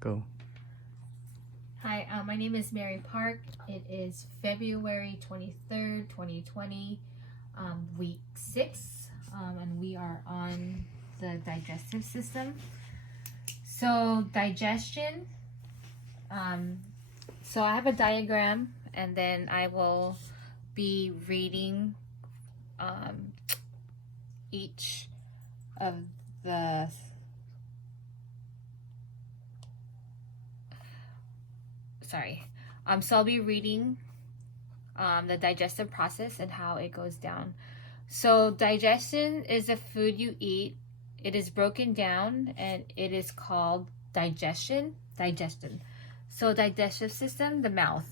Go. Hi, my name is Mary Park. It is February 23rd, 2020, week 6, and we are on the digestive system. So, digestion. So, I have a diagram, and then I will be reading each of the so I'll be reading the digestive process and how it goes down. So digestion is the food you eat. It is broken down and it is called digestion. So digestive system, the mouth.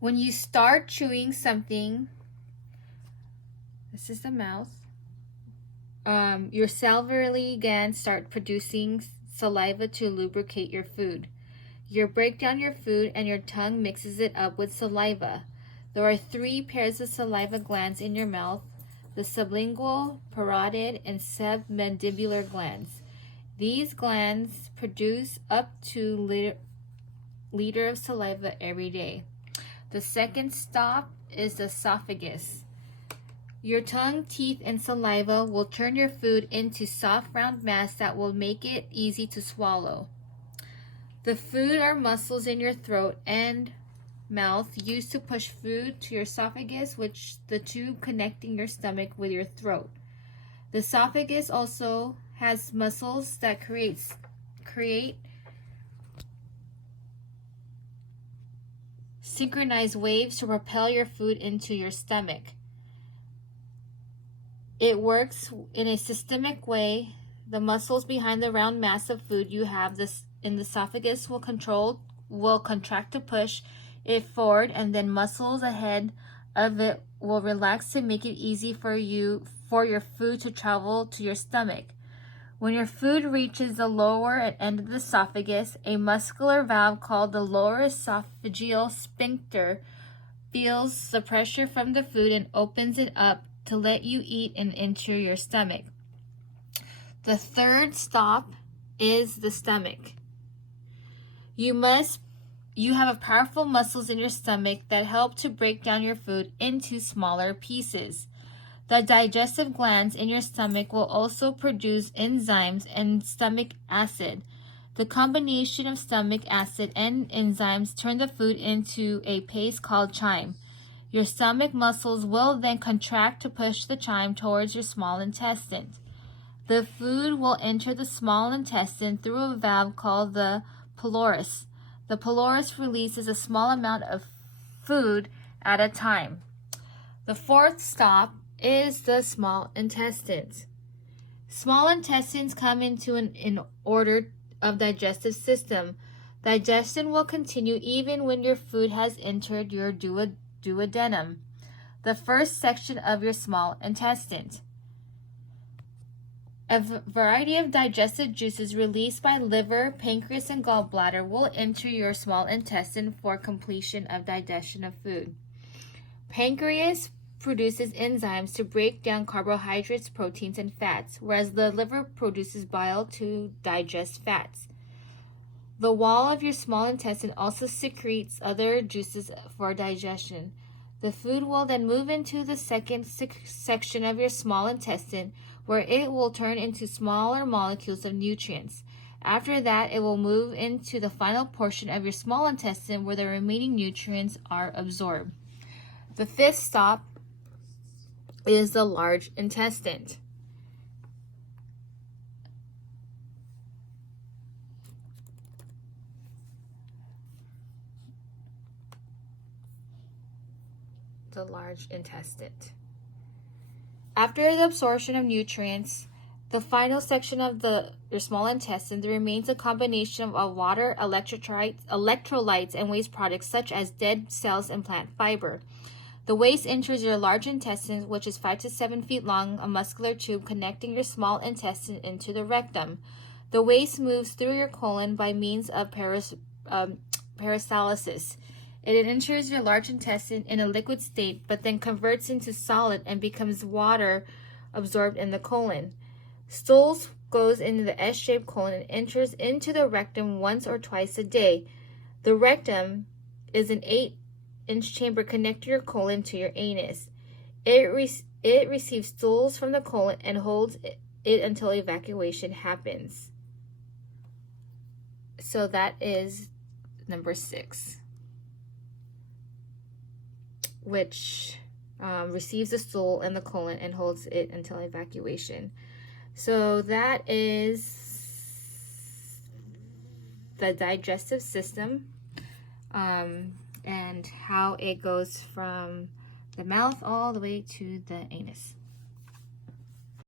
When you start chewing something, this is the mouth. Your salivary glands start producing saliva to lubricate your food. You break down your food and your tongue mixes it up with saliva. There are 3 pairs of saliva glands in your mouth: the sublingual, parotid, and submandibular glands. These glands produce up to liter of saliva every day. The second stop is the esophagus. Your tongue, teeth, and saliva will turn your food into soft round mass that will make it easy to swallow. The food are muscles in your throat and mouth used to push food to your esophagus, which the tube connecting your stomach with your throat. The esophagus also has muscles that create synchronized waves to propel your food into your stomach. It works in a systemic way. The muscles behind the round mass of food you have in the esophagus will contract to push it forward, and then muscles ahead of it will relax to make it easy for your food to travel to your stomach. When your food reaches the lower end of the esophagus, a muscular valve called the lower esophageal sphincter feels the pressure from the food and opens it up to let you eat and enter your stomach. The third stop is the stomach. You have powerful muscles in your stomach that help to break down your food into smaller pieces. The digestive glands in your stomach will also produce enzymes and stomach acid. The combination of stomach acid and enzymes turn the food into a paste called chyme. Your stomach muscles will then contract to push the chyme towards your small intestine. The food will enter the small intestine through a valve called the pylorus. The pylorus releases a small amount of food at a time. The fourth stop is the small intestines. Small intestines come into an order of digestive system. Digestion will continue even when your food has entered your duodenum, the first section of your small intestine. A variety of digestive juices released by liver, pancreas, and gallbladder will enter your small intestine for completion of digestion of food. Pancreas produces enzymes to break down carbohydrates, proteins, and fats, whereas the liver produces bile to digest fats. The wall of your small intestine also secretes other juices for digestion. The food will then move into the second section of your small intestine, where it will turn into smaller molecules of nutrients. After that, it will move into the final portion of your small intestine, where the remaining nutrients are absorbed. The fifth stop is the large intestine. The large intestine. After the absorption of nutrients, the final section of your small intestine, there remains a combination of water, electrolytes, and waste products such as dead cells and plant fiber. The waste enters your large intestine, which is 5 to 7 feet long, a muscular tube connecting your small intestine into the rectum. The waste moves through your colon by means of peristalsis. It enters your large intestine in a liquid state, but then converts into solid and becomes water absorbed in the colon. Stools goes into the S-shaped colon and enters into the rectum once or twice a day. The rectum is an 8-inch chamber connecting your colon to your anus. It receives stools from the colon and holds it until evacuation happens. So that is number 6, which receives the stool in the colon and holds it until evacuation. So that is the digestive system, and how it goes from the mouth all the way to the anus.